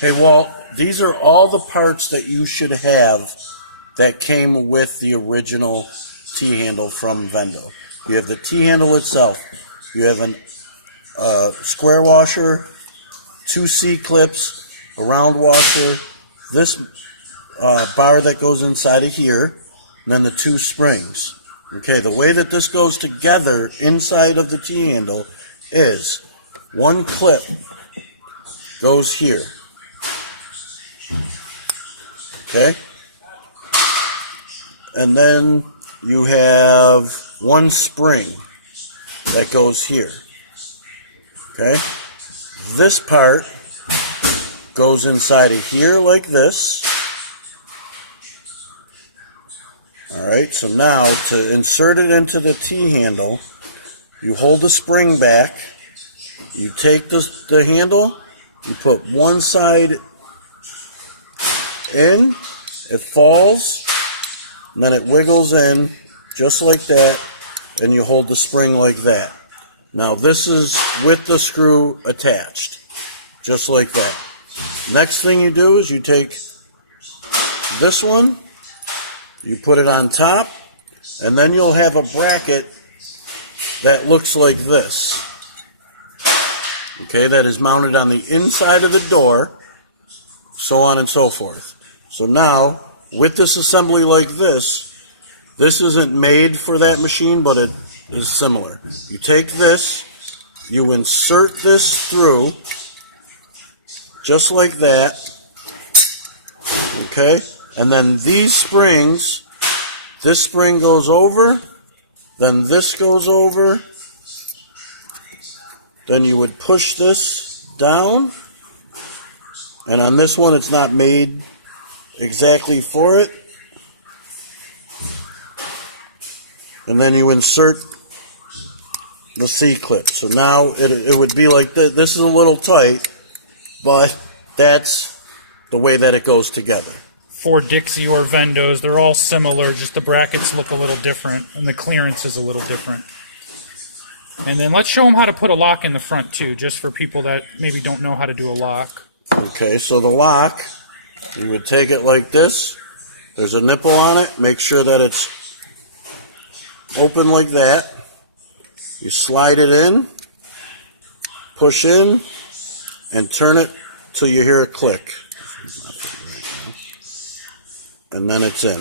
Hey Walt, these are all the parts that you should have that came with the original T-Handle from Vendo. You have the T-Handle itself. You have a square washer, 2 C-clips, a round washer, this bar that goes inside of here, and then the 2 springs. Okay, the way that this goes together inside of the T-Handle is one clip goes here. Okay? And then you have one spring that goes here. Okay? This part goes inside of here like this. Alright, so now to insert it into the T-handle, you hold the spring back, you take the handle, you put one side in, it falls, and then it wiggles in just like that, and you hold the spring like that. Now this is with the screw attached, just like that. Next thing you do is you take this one, you put it on top, and then you'll have a bracket that looks like this. Okay, that is mounted on the inside of the door, so on and so forth. So now, with this assembly like this isn't made for that machine, but it is similar. You take this, you insert this through, just like that, okay? And then these springs, this spring goes over, then this goes over, then you would push this down, and on this one it's not made exactly for it, and then you insert the C-clip. So now it would be like this. This is a little tight, but that's the way that it goes together. For Dixie or Vendos, they're all similar, just the brackets look a little different, and the clearance is a little different. And then let's show them how to put a lock in the front too, just for people that maybe don't know how to do a lock. Okay, so the lock, you would take it like this. There's a nipple on it. Make sure that it's open like that. You slide it in, push in, and turn it till you hear a click. And then it's in.